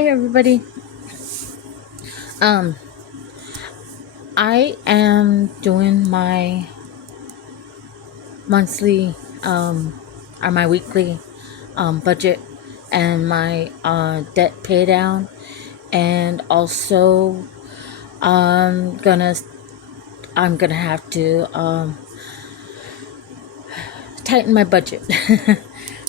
Hi everybody. Um I am doing my monthly or my weekly budget and my debt pay down, and also I'm gonna I'm gonna have to tighten my budget.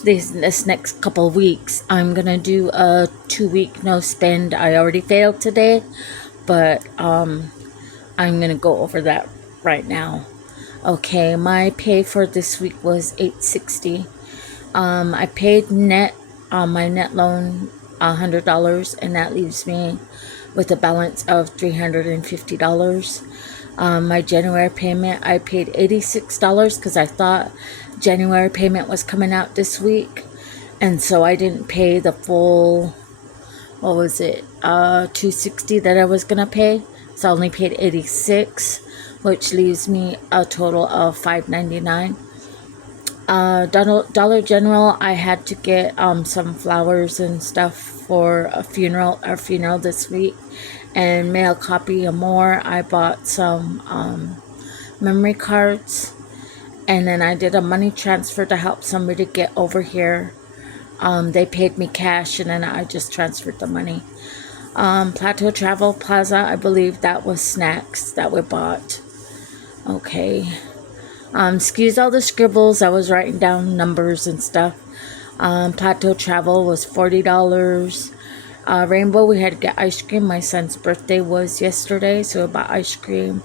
This next couple of weeks I'm gonna do a 2 week no spend. I already failed today, but I'm gonna go over that right now. Okay, my pay for this week was $860. I paid net on my net loan $100, and that leaves me with a balance of $350. My January payment, I paid $86 because I thought January payment was coming out this week, and so I didn't pay the full, what was it, $260 that I was gonna pay. So I only paid $86, which leaves me a total of $599. Dollar General, I had to get some flowers and stuff for our funeral this week, and mail copy and more. I bought some memory cards, and then I did a money transfer to help somebody get over here. They paid me cash, and then I just transferred the money. Plateau Travel Plaza, I believe that was snacks that we bought. Okay. Excuse all the scribbles. I was writing down numbers and stuff. Plateau Travel was $40. Rainbow, we had to get ice cream. My son's birthday was yesterday, so we bought ice cream.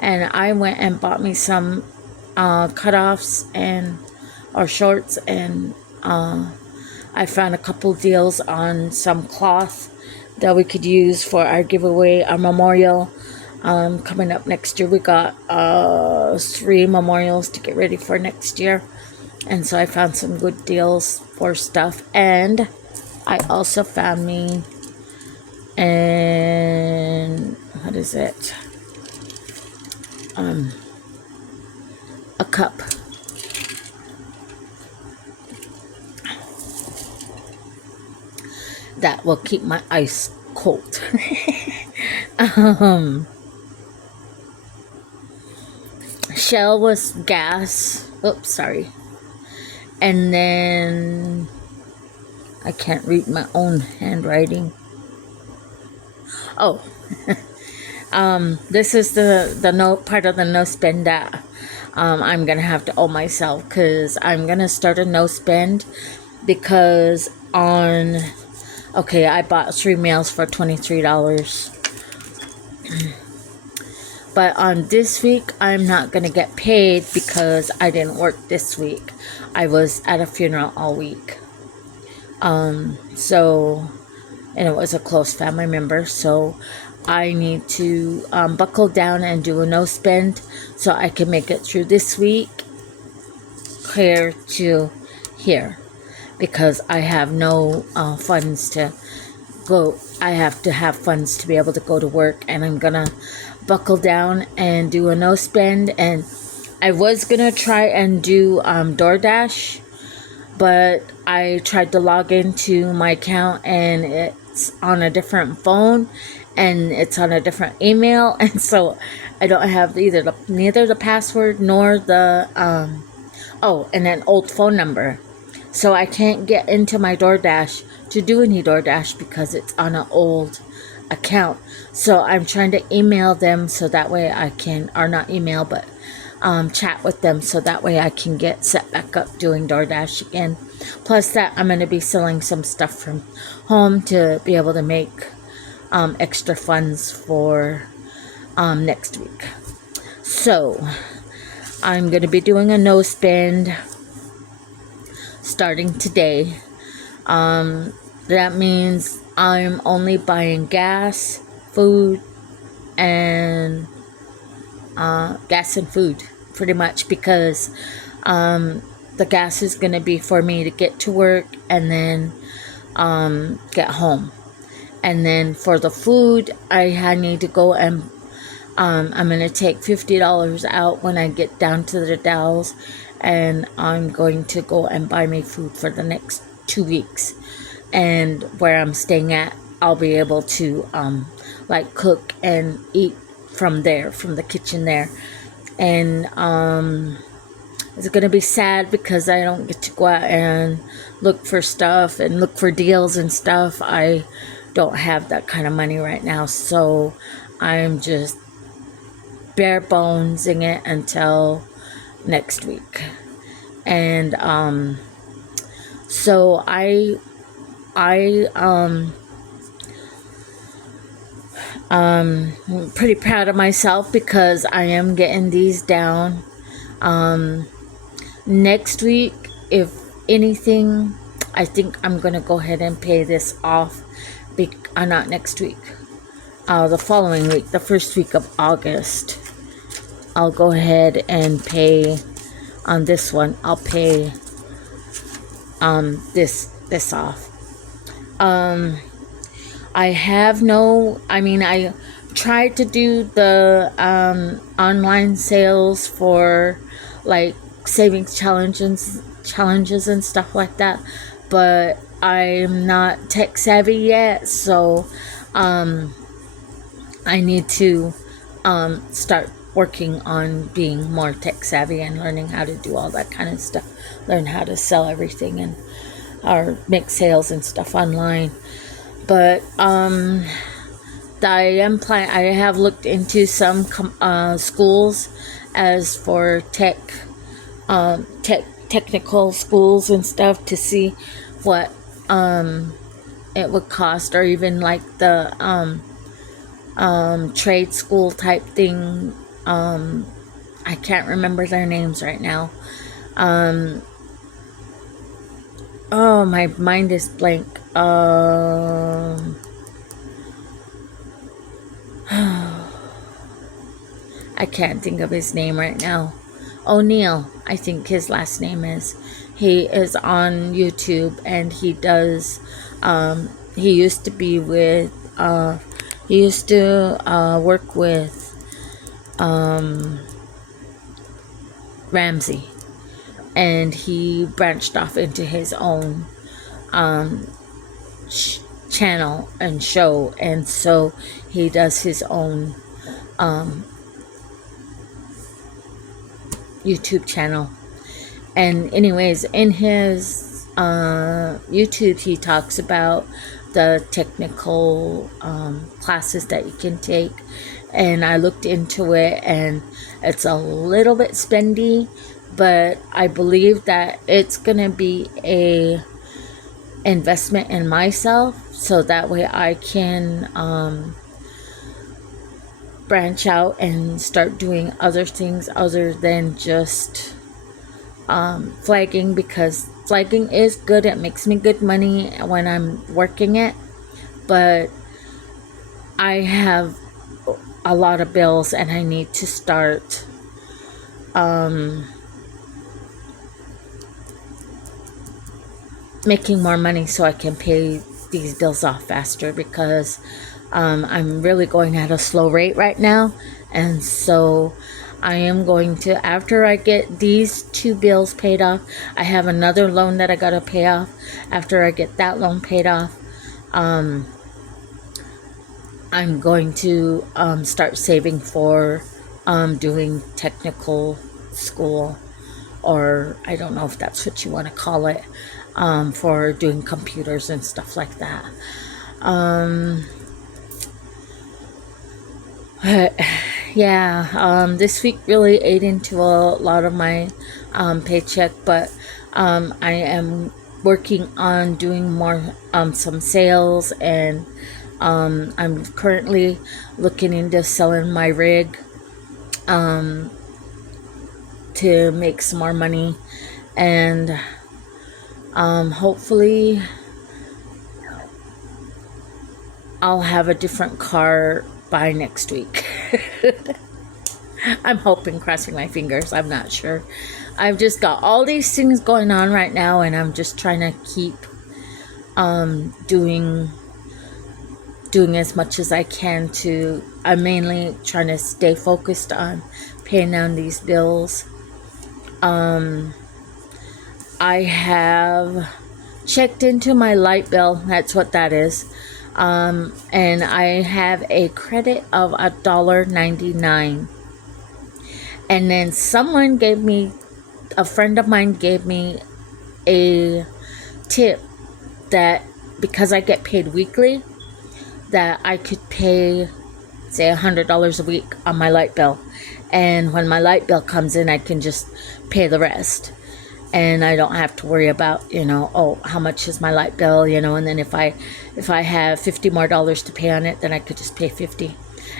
And I went and bought me some cutoffs or shorts, and I found a couple deals on some cloth that we could use for our giveaway, our memorial. Coming up next year, we got 3 memorials to get ready for next year, and so I found some good deals for stuff. And I also found me, and what is it, a cup. That will keep my ice cold. Shell was gas. Oops, sorry. And then I can't read my own handwriting. Oh, this is the no part of the no spend that I'm gonna have to owe myself, because I'm gonna start a no spend because I bought 3 meals for $23. But on this week, I'm not going to get paid because I didn't work this week. I was at a funeral all week. And it was a close family member. So I need to buckle down and do a no spend so I can make it through this week here to here. Because I have no funds to go. I have to have funds to be able to go to work, and I'm gonna buckle down and do a no spend. And I was gonna try and do DoorDash, but I tried to log into my account and it's on a different phone and it's on a different email, and so I don't have neither the password nor the and an old phone number. So I can't get into my DoorDash to do any DoorDash because it's on an old account. So I'm trying to email them so that way I can, or not email, but chat with them so that way I can get set back up doing DoorDash again. Plus that, I'm going to be selling some stuff from home to be able to make extra funds for next week. So I'm going to be doing a no spend starting today. That means I'm only buying gas, food, and food pretty much, because the gas is going to be for me to get to work and then get home. And then for the food, I need to go and I'm going to take $50 out when I get down to the Dalles, and I'm going to go and buy me food for the next 2 weeks. And where I'm staying at, I'll be able to like cook and eat from there, from the kitchen there. And it's gonna be sad because I don't get to go out and look for stuff and look for deals and stuff. I don't have that kind of money right now, so I'm just bare bonesing it until next week. And so I'm pretty proud of myself because I am getting these down. Next week, if anything, I think I'm gonna go ahead and pay this off. Not next week, the following week, the first week of August. I'll go ahead and pay on this one. I'll pay this off. I tried to do the online sales for like savings challenges and stuff like that, but I'm not tech savvy yet, so I need to start working on being more tech savvy and learning how to do all that kind of stuff, learn how to sell everything and or make sales and stuff online. But I have looked into some schools as for technical schools and stuff to see what it would cost, or even like the trade school type thing. I can't remember their names right now. Oh, my mind is blank. I can't think of his name right now. O'Neill, I think his last name is. He is on YouTube, and he does. He used to be with. He used to work with Ramsey, and he branched off into his own channel and show, and so he does his own YouTube channel. And anyways, in his YouTube, he talks about the technical classes that you can take, and I looked into it, and it's a little bit spendy, but I believe that it's gonna be a investment in myself, so that way I can branch out and start doing other things other than just flagging, because flagging is good. It makes me good money when I'm working it, but I have a lot of bills and I need to start making more money so I can pay these bills off faster, because I'm really going at a slow rate right now. And so I am going to, after I get these 2 bills paid off, I have another loan that I gotta pay off. After I get that loan paid off, I'm going to start saving for doing technical school, or I don't know if that's what you want to call it, for doing computers and stuff like that. This week really ate into a lot of my paycheck, but I am working on doing more some sales, and I'm currently looking into selling my rig to make some more money, and hopefully I'll have a different car by next week. I'm hoping, crossing my fingers. I'm not sure. I've just got all these things going on right now, and I'm just trying to keep doing as much as I can to. I'm mainly trying to stay focused on paying down these bills. I have checked into my light bill. That's what that is. And I have a credit of $1.99. And then a friend of mine gave me a tip that because I get paid weekly, that I could pay, say, $100 a week on my light bill. And when my light bill comes in, I can just pay the rest. And I don't have to worry about, oh, how much is my light bill, and then if I have $50 more to pay on it, then I could just pay 50.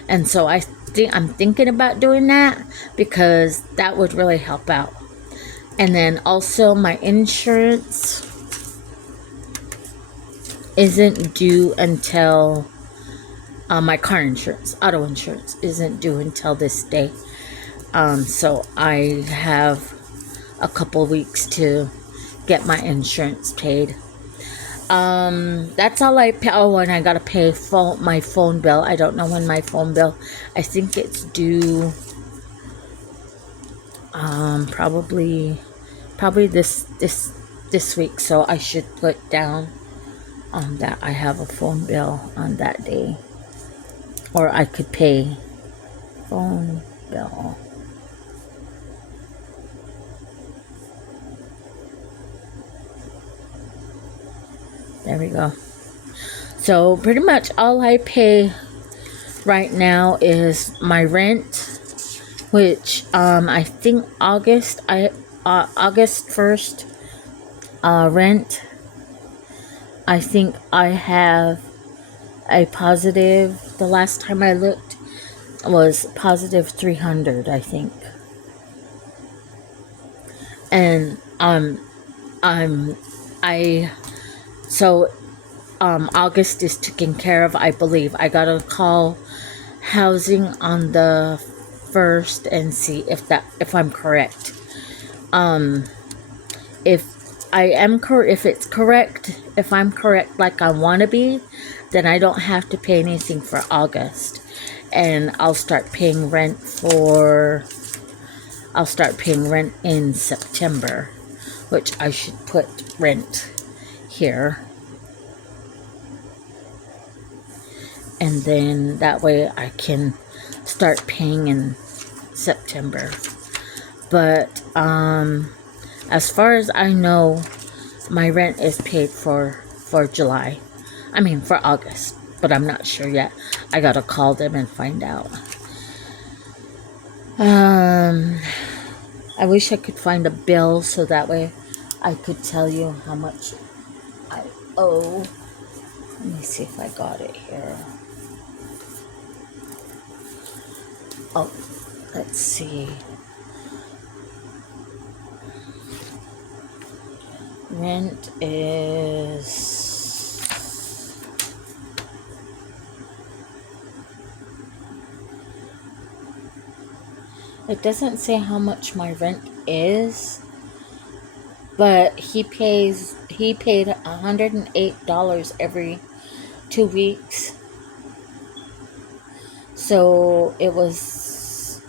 And so I'm thinking about doing that because that would really help out. And then also my insurance isn't due until my car insurance, auto insurance isn't due until this day. So I have a couple weeks to get my insurance paid. That's all I pay. Oh, and I gotta pay my phone bill. I don't know when my phone bill. I think it's due. Probably this week. So I should put down that I have a phone bill on that day, or I could pay phone bill. There we go. So pretty much all I pay right now is my rent, which I think August 1st rent. I think I have a positive. The last time I looked was positive 300, I think. And August is taken care of, I believe. I gotta call housing on the 1st and see if I'm correct. If I'm correct like I want to be, then I don't have to pay anything for August, and I'll start paying rent in September, which I should put rent here, and then that way I can start paying in September. But as far as I know, my rent is paid for July. I mean for August, but I'm not sure yet. I gotta call them and find out. I wish I could find a bill so that way I could tell you how much I owe. Let me see if I got it here. Oh, let's see. Rent is... It doesn't say how much my rent is, but he paid $108 every 2 weeks. So it was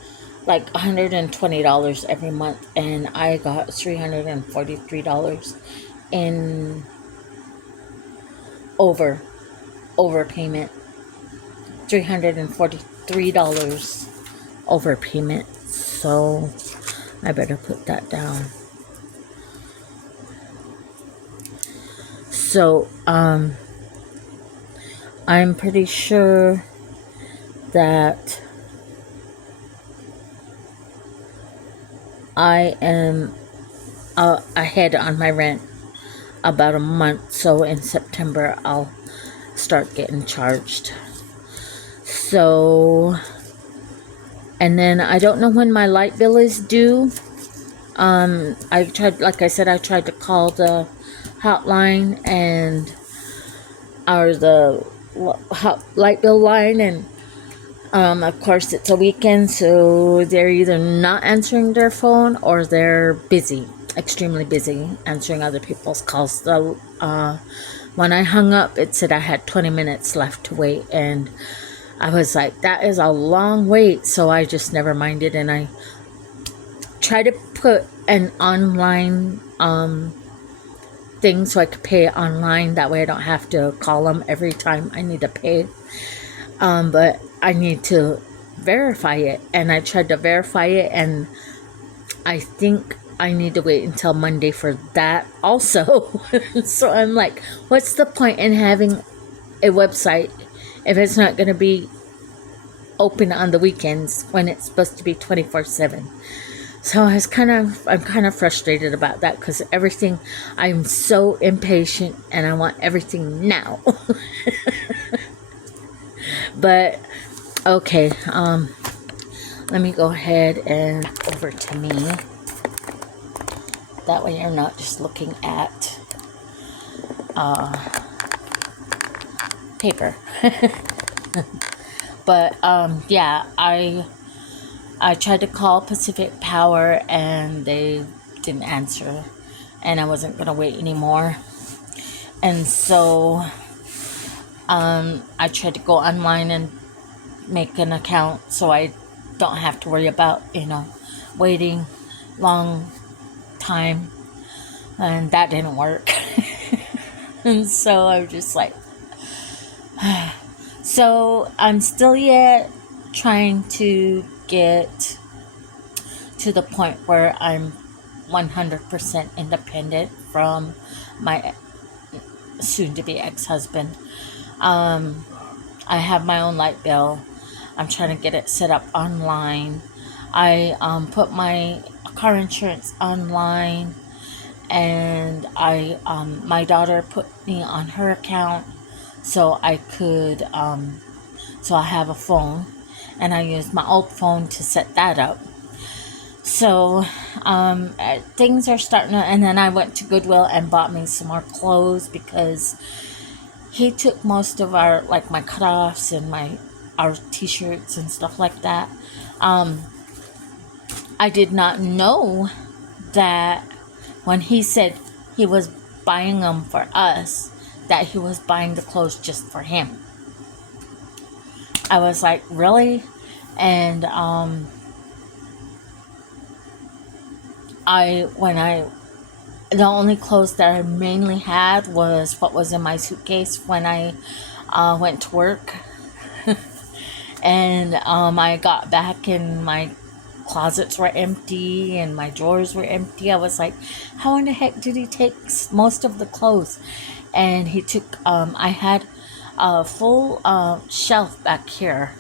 like $120 every month, and I got $343 in overpayment. $343 overpayment. So I better put that down. So I'm pretty sure that I am ahead on my rent about a month. So in September I'll start getting charged. So, and then I don't know when my light bill is due. I tried to call the hotline or the light bill line, and of course it's a weekend, so they're either not answering their phone or they're busy, extremely busy, answering other people's calls. When I hung up, it said I had 20 minutes left to wait, and I was like, that is a long wait, so I just never minded, and I tried to put an online thing so I could pay it online. That way I don't have to call them every time I need to pay. But I need to verify it. And I tried to verify it, and I think I need to wait until Monday for that also. So I'm like, what's the point in having a website if it's not going to be open on the weekends when it's supposed to be 24/7? So I'm kind of frustrated about that because everything, I'm so impatient and I want everything now. But okay, let me go ahead and over to me. That way you're not just looking at paper. But yeah, I tried to call Pacific Power and they didn't answer, and I wasn't gonna wait anymore. And so I tried to go online and make an account so I don't have to worry about, waiting long time, and that didn't work. And so I'm just like, so I'm still yet trying to get to the point where I'm 100% independent from my soon-to-be ex-husband. I have my own light bill. I'm trying to get it set up online. I put my car insurance online, and my daughter put me on her account so I could so I have a phone, and I used my old phone to set that up. So things are starting to, and then I went to Goodwill and bought me some more clothes because he took most of our, like, my cutoffs and our t-shirts and stuff like that. I did not know that when he said he was buying them for us, that he was buying the clothes just for him. I was like, really? And the only clothes that I mainly had was what was in my suitcase when I went to work. And I got back and my closets were empty and my drawers were empty. I was like, how in the heck did he take most of the clothes? And he took, I had a full shelf back here,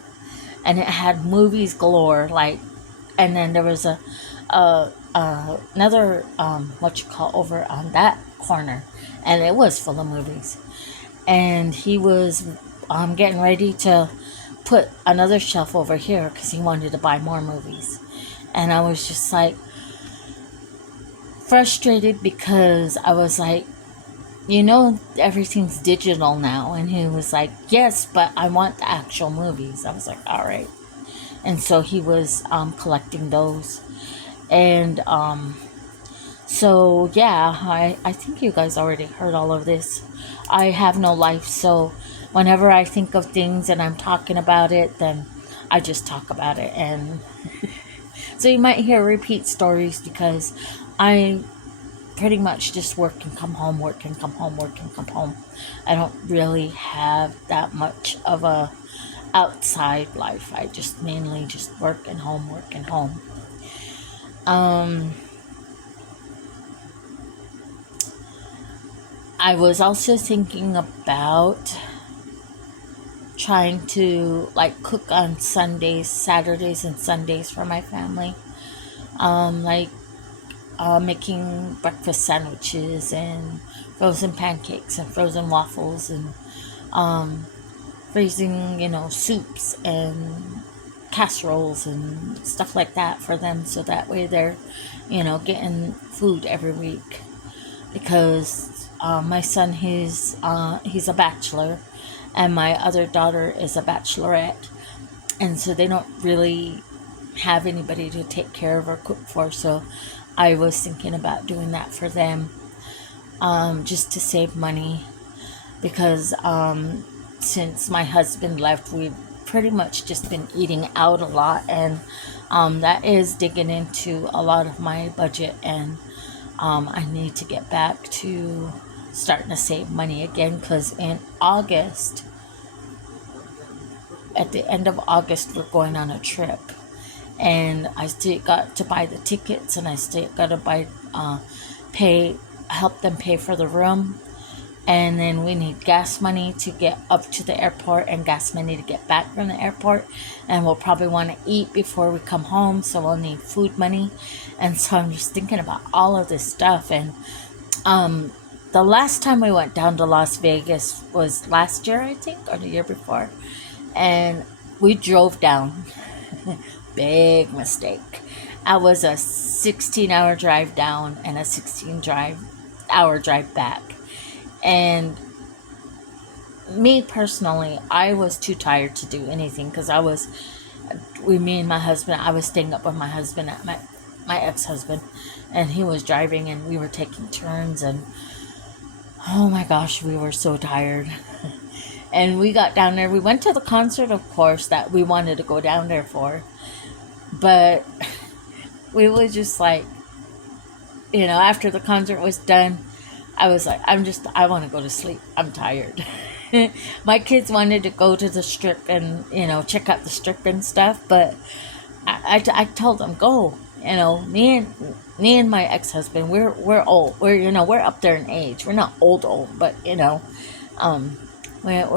and it had movies galore, like, and then there was another over on that corner, and it was full of movies. And he was getting ready to put another shelf over here because he wanted to buy more movies. And I was just like frustrated because I was like, everything's digital now. And he was like, yes, but I want the actual movies. I was like, all right. And so he was collecting those. And so yeah, I think you guys already heard all of this. I have no life, so whenever I think of things and I'm talking about it, then I just talk about it. And so you might hear repeat stories because I pretty much just work and come home, work and come home, work and come home. I don't really have that much of a outside life. I just mainly just work and home, work and home. I was also thinking about trying to, like, cook on Sundays, Saturdays and Sundays for my family. Making breakfast sandwiches and frozen pancakes and frozen waffles and freezing, soups and casseroles and stuff like that for them, so that way they're, getting food every week. Because my son, he's a bachelor, and my other daughter is a bachelorette, and so they don't really have anybody to take care of or cook for. So I was thinking about doing that for them, just to save money, because since my husband left, we've pretty much just been eating out a lot, and that is digging into a lot of my budget, and I need to get back to starting to save money again, because in August, at the end of August, we're going on a trip, and I still got to buy the tickets, and I still got to pay, help them pay for the room, and then we need gas money to get up to the airport and gas money to get back from the airport, and we'll probably want to eat before we come home, so we'll need food money. And so I'm just thinking about all of this stuff. And the last time we went down to Las Vegas was last year, I think, or the year before, and we drove down. Big mistake. I was a 16-hour drive down and a 16-hour drive back. And me personally, I was too tired to do anything, because me and my husband, I was staying up with my husband, my ex-husband, and he was driving, and we were taking turns, and oh my gosh, we were so tired. And we got down there, we went to the concert, of course, that we wanted to go down there for, but we were just like, after the concert was done, I was like, I want to go to sleep. I'm tired. My kids wanted to go to the strip and, check out the strip and stuff, but I told them, go. Me and my ex-husband, we're old. We're up there in age. We're not old, but, we're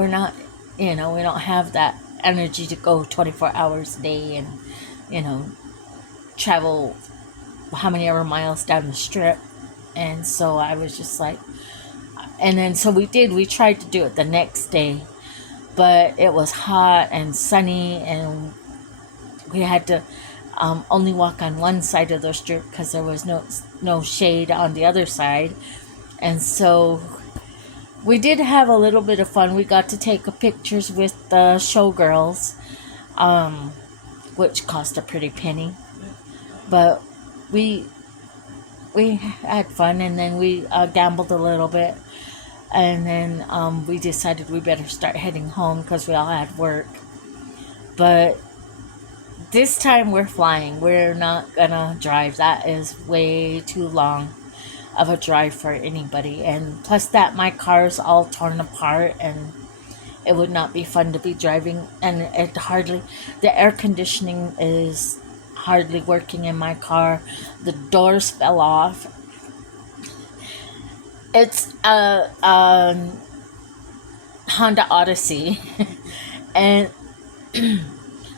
not, we don't have that energy to go 24 hours a day and, travel how many ever miles down the strip. And so I was just like, and then so we tried to do it the next day, but it was hot and sunny, and we had to only walk on one side of the strip because there was no shade on the other side. And so we did have a little bit of fun. We got to take pictures with the showgirls, which cost a pretty penny, but we had fun. And then we gambled a little bit, and then we decided we better start heading home because we all had work. But this time we're flying. We're not gonna drive. That is way too long of a drive for anybody, and plus that my car's all torn apart, and it would not be fun to be driving, and the air conditioning is hardly working in my car. The doors fell off. It's a Honda Odyssey, and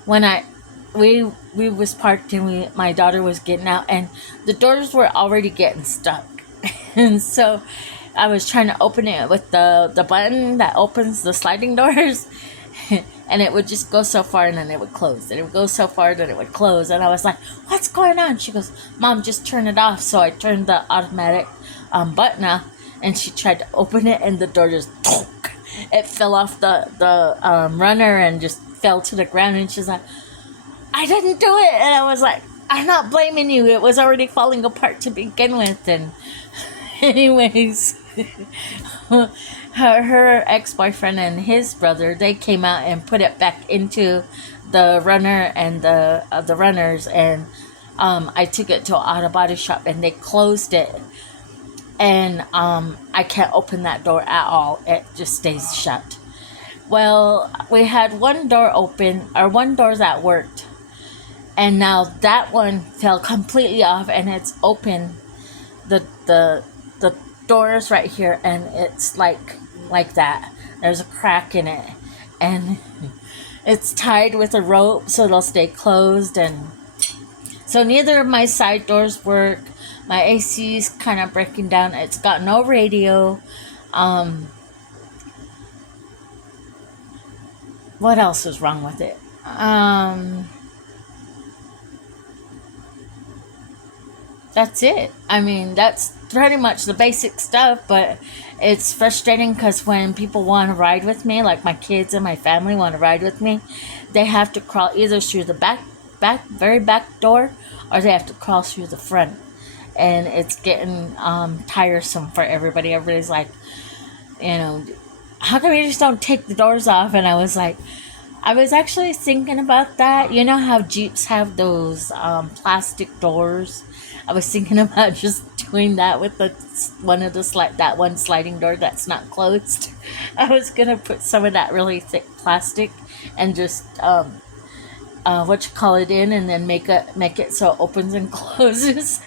when we was parked, and my daughter was getting out, and the doors were already getting stuck, and so I was trying to open it with the button that opens the sliding doors, and it would just go so far, and then it would close, and it would go so far, then it would close, and I was like, what's going on? She goes, Mom, just turn it off. So I turned the automatic button off, and she tried to open it, and the door just it fell off the runner and just fell to the ground, and she's like, I didn't do it. And I was like, I'm not blaming you, it was already falling apart to begin with. And anyways, her ex-boyfriend and his brother, they came out and put it back into the runner and the runners, and I took it to an auto body shop, and they closed it, and I can't open that door at all. It just stays shut. Well, we had one door open, or one door that worked, and now that one fell completely off, and it's open. The doors right here, and it's like that. There's a crack in it, and it's tied with a rope so it'll stay closed. And so neither of my side doors work. My AC's kind of breaking down. It's got no radio. What else is wrong with it? That's it. I mean, that's pretty much the basic stuff, but it's frustrating because when people want to ride with me, like my kids and my family want to ride with me, they have to crawl either through the very back door, or they have to crawl through the front. And it's getting tiresome for everybody. Everybody's like, how come you just don't take the doors off? And I was like, I was actually thinking about that. You know how Jeeps have those plastic doors? I was thinking about just doing that with the one of the that one sliding door that's not closed. I was gonna put some of that really thick plastic and just what you call it in, and then make it so it opens and closes.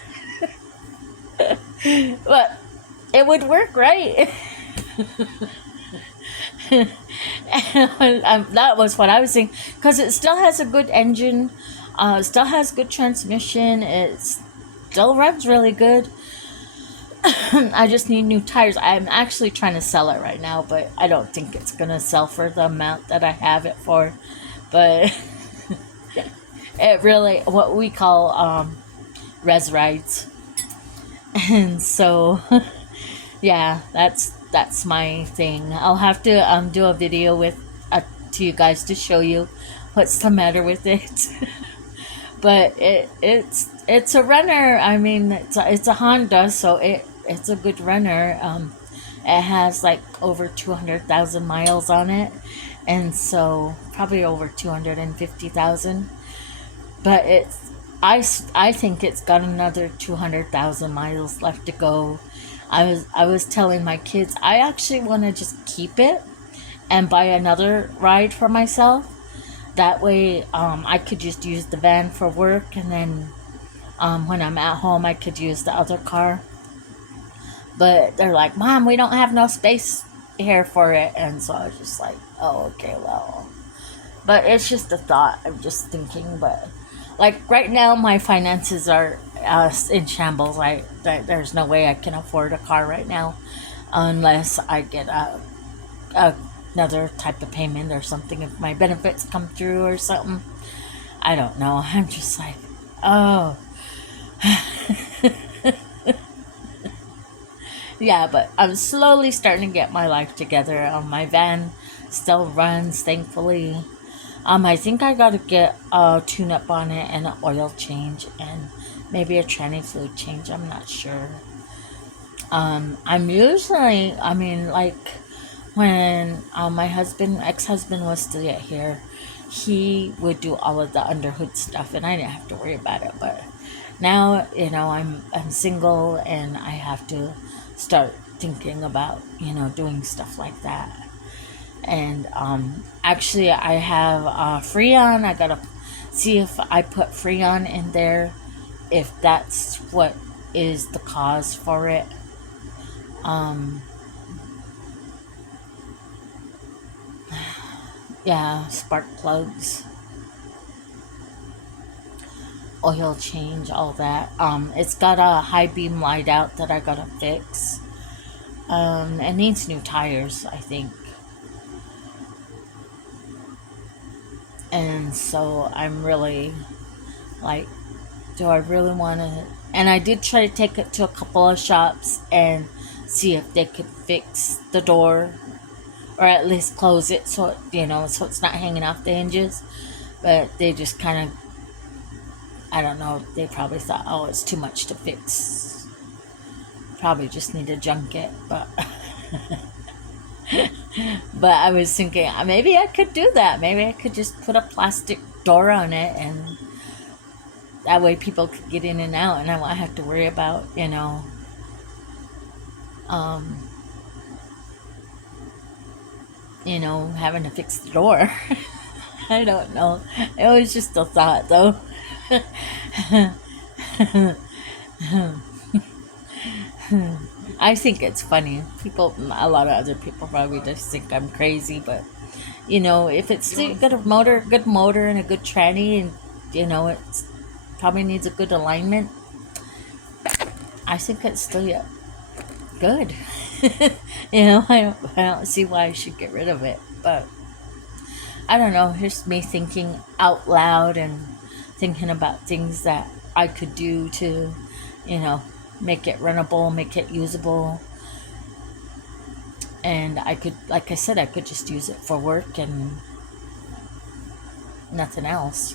But it would work, right? That was what I was thinking, because it still has a good engine, it still has good transmission, it still runs really good. I just need new tires. I'm actually trying to sell it right now, but I don't think it's gonna sell for the amount that I have it for. But it really, what we call res rides. And so yeah, that's my thing. I'll have to do a video with to you guys to show you what's the matter with it. But it's a runner. I mean, it's a Honda, so it's a good runner. It has like over 200,000 miles on it, and so probably over 250,000. But I think it's got another 200,000 miles left to go. I was telling my kids I actually want to just keep it and buy another ride for myself. That way, I could just use the van for work, and then when I'm at home, I could use the other car. But they're like, "Mom, we don't have no space here for it," and so I was just like, "Oh, okay, well." But it's just a thought. I'm just thinking, but like right now, my finances are in shambles. There's no way I can afford a car right now, unless I get another type of payment or something. If my benefits come through or something, I don't know. I'm just like, oh, yeah. But I'm slowly starting to get my life together. My van still runs, thankfully. I think I gotta get a tune-up on it and an oil change and maybe a tranny fluid change. I'm not sure. I'm usually, I mean, like when my ex-husband was still yet here, he would do all of the underhood stuff, and I didn't have to worry about it. But now, I'm single, and I have to start thinking about doing stuff like that. And actually, I have Freon. I gotta see if I put Freon in there, if that's what is the cause for it. Yeah, spark plugs, oil change, all that. It's got a high beam light out that I gotta fix. It needs new tires, I think. And so I'm really like, do I really want to? And I did try to take it to a couple of shops and see if they could fix the door, or at least close it so so it's not hanging off the hinges. But they just kind of, I don't know, they probably thought, oh, it's too much to fix, probably just need to junk it. But but I was thinking maybe I could do that. Maybe I could just put a plastic door on it, and that way people could get in and out, and I won't have to worry about having to fix the door. I don't know. It was just a thought, though. I think it's funny. A lot of other people probably just think I'm crazy, but if it's got a good motor, and a good tranny, and it's probably needs a good alignment, I think it's still good. I don't see why I should get rid of it, but I don't know. Just me thinking out loud and thinking about things that I could do to, make it runnable, make it usable. And I could, like I said, I could just use it for work and nothing else.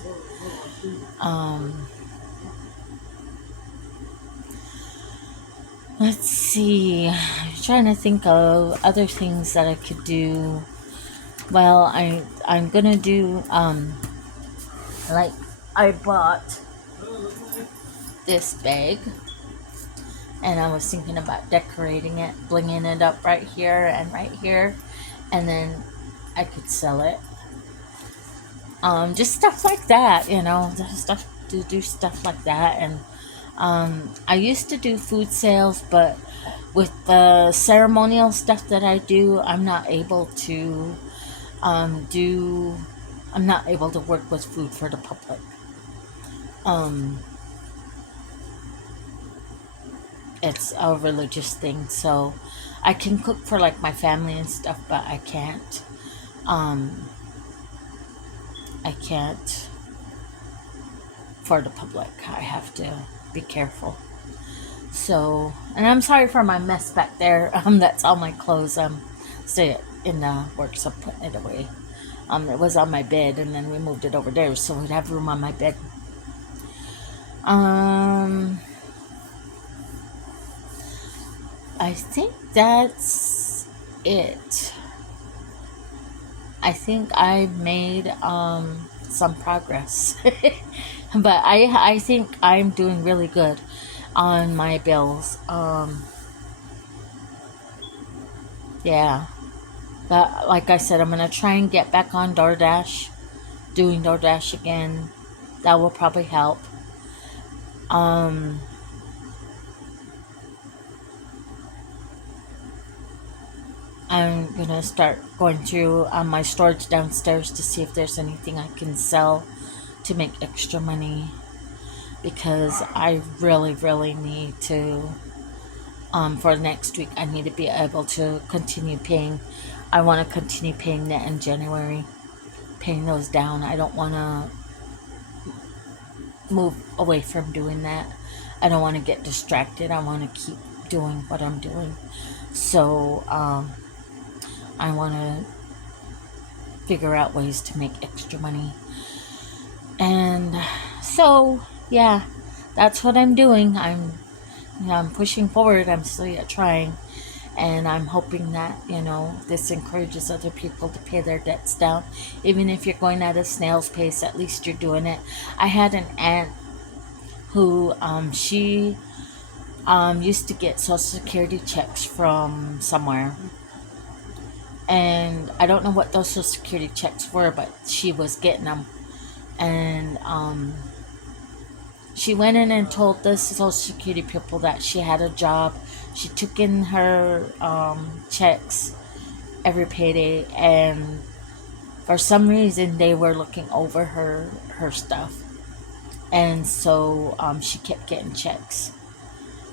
Let's see. I'm trying to think of other things that I could do. Well, I'm gonna do like I bought this bag, and I was thinking about decorating it, blinging it up right here and right here, and then I could sell it. Just stuff like that, just stuff to do stuff like that. And I used to do food sales, but with the ceremonial stuff that I do, I'm not able to do. I'm not able to work with food for the public. Um, it's a religious thing, so I can cook for like my family and stuff, but I can't. Um, I can't for the public. I have to be careful. So, and I'm sorry for my mess back there. That's all my clothes. Stay in the works of putting it away. It was on my bed, and then we moved it over there, so we'd have room on my bed. Um, I think that's it. I think I made some progress, but I think I'm doing really good on my bills. Yeah, but like I said, I'm gonna try and get back on DoorDash, doing DoorDash again. That will probably help. Um, I'm gonna start going through my storage downstairs to see if there's anything I can sell to make extra money, because I really, really need to. For next week, I need to be able to continue paying. I want to continue paying that in January, paying those down. I don't want to move away from doing that. I don't want to get distracted. I want to keep doing what I'm doing. So I want to figure out ways to make extra money. And so, yeah, that's what I'm doing. I'm pushing forward. I'm still yet trying. And I'm hoping that, this encourages other people to pay their debts down. Even if you're going at a snail's pace, at least you're doing it. I had an aunt who, she used to get Social Security checks from somewhere. And I don't know what those Social Security checks were, but she was getting them. And she went in and told the Social Security people that she had a job. She took in her checks every payday, and for some reason they were looking over her stuff, and so she kept getting checks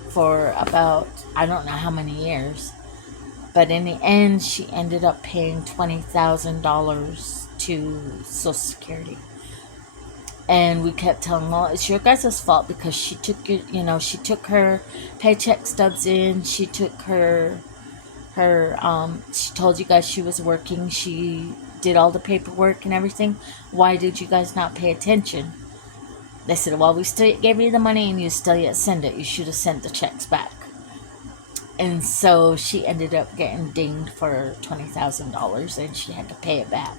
for about, I don't know how many years, but in the end she ended up paying $20,000 to Social Security. And we kept telling, well, it's your guys' fault because she took she took her paycheck stubs in. She took she told you guys she was working. She did all the paperwork and everything. Why did you guys not pay attention? They said, well, we still gave you the money and you still yet send it. You should have sent the checks back. And so she ended up getting dinged for $20,000, and she had to pay it back.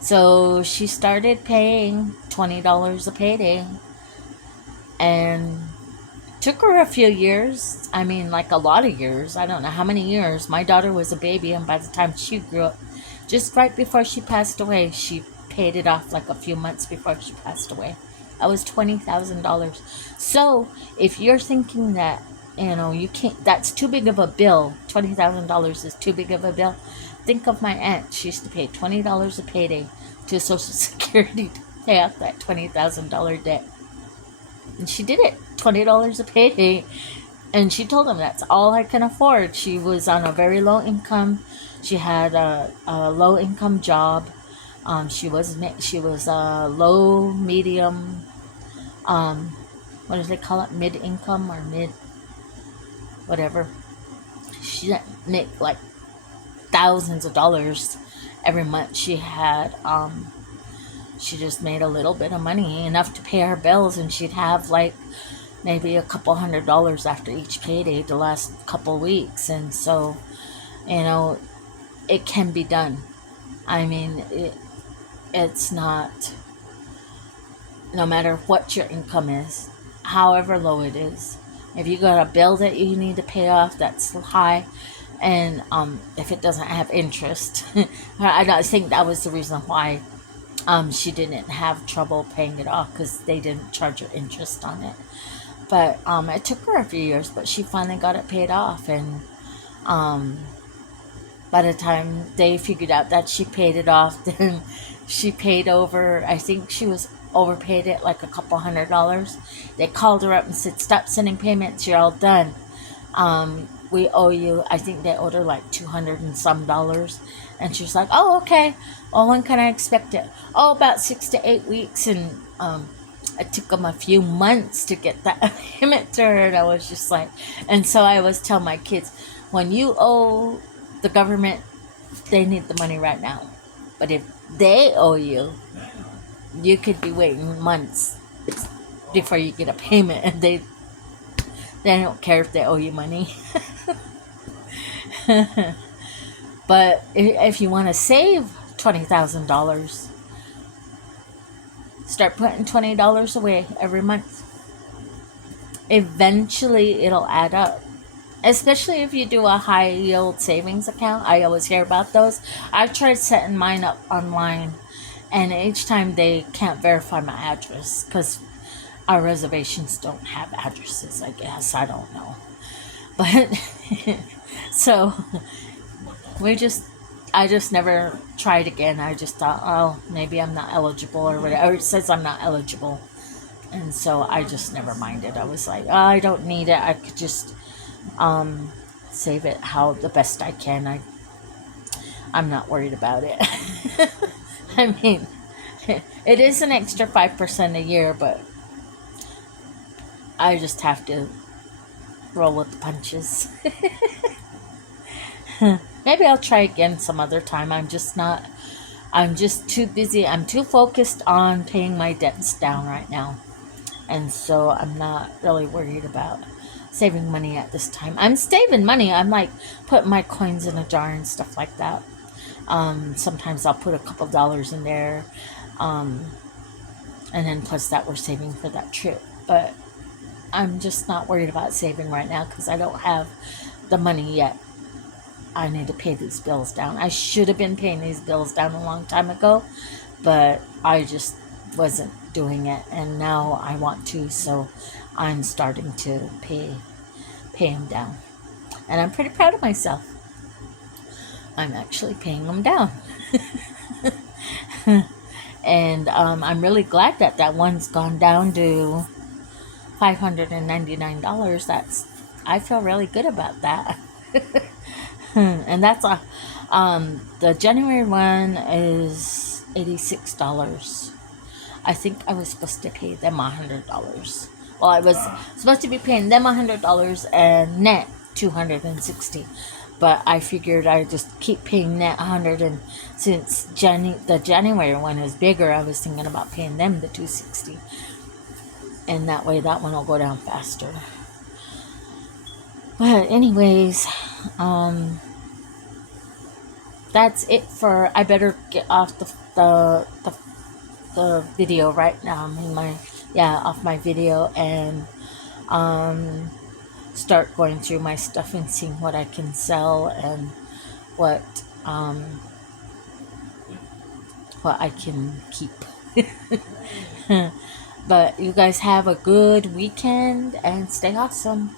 So she started paying $20 a payday, and took her a few years. I mean, like a lot of years. I don't know how many years. My daughter was a baby, and by the time she grew up, just right before she passed away, she paid it off like a few months before she passed away. That was $20,000. So if you're thinking that, you can't, that's too big of a bill, $20,000 is too big of a bill. Think of my aunt. She used to pay $20 a payday to Social Security to pay off that $20,000 debt. And she did it, $20 a payday. And she told them, that's all I can afford. She was on a very low income. She had a low income job. She was a low, medium, what do they call it? Mid income or mid, whatever. She didn't make like thousands of dollars every month. She just made a little bit of money, enough to pay her bills, and she'd have like maybe a couple $100 after each payday the last couple weeks. And so, it can be done. I mean, it's not, no matter what your income is, however low it is, If you got a bill that you need to pay off that's high, and if it doesn't have interest, I think that was the reason why she didn't have trouble paying it off, because they didn't charge her interest on it. But it took her a few years, but she finally got it paid off. And um, by the time they figured out that she paid it off, then she paid over, I think she was overpaid it like a couple $100. They called her up and said, "Stop sending payments, you're all done. We owe you," I think they owed her like 200 and some dollars. And she was like, "Oh, okay. Well, when can I expect it?" "Oh, about 6 to 8 weeks." And it took them a few months to get that payment to her. And I was just like, and so I always tell my kids, when you owe the government, they need the money right now. But if they owe you, you could be waiting months before you get a payment, and they don't care if they owe you money. But if you want to save $20,000, start putting $20 away every month. Eventually, it'll add up. Especially if you do a high yield savings account. I always hear about those. I've tried setting mine up online, and each time they can't verify my address, because our reservations don't have addresses, I guess. I don't know. But so I just never tried again. I just thought, oh, maybe I'm not eligible or whatever. Or it says I'm not eligible. And so I just never minded. I was like, oh, I don't need it. I could just save it how the best I can. I'm not worried about it. I mean, it is an extra 5% a year, but I just have to roll with the punches. Maybe I'll try again some other time. I'm just too busy. I'm too focused on paying my debts down right now. And so I'm not really worried about saving money at this time. I'm saving money. I'm like putting my coins in a jar and stuff like that. Sometimes I'll put a couple dollars in there. And then plus that we're saving for that trip. But I'm just not worried about saving right now, because I don't have the money yet. I need to pay these bills down. I should have been paying these bills down a long time ago, but I just wasn't doing it, and now I want to, so I'm starting to pay them down. And I'm pretty proud of myself. I'm actually paying them down. And I'm really glad that one's gone down to $599. I feel really good about that. And that's the January one is $86. I think I was supposed to pay them $100. Well, I was supposed to be paying them $100 and net $260. But I figured I'd just keep paying net $100, and since the January one is bigger, I was thinking about paying them the $260. And that way that one will go down faster. But anyways, that's it for. I better get off the video right now. Off my video, and start going through my stuff and seeing what I can sell and what I can keep. But you guys have a good weekend and stay awesome.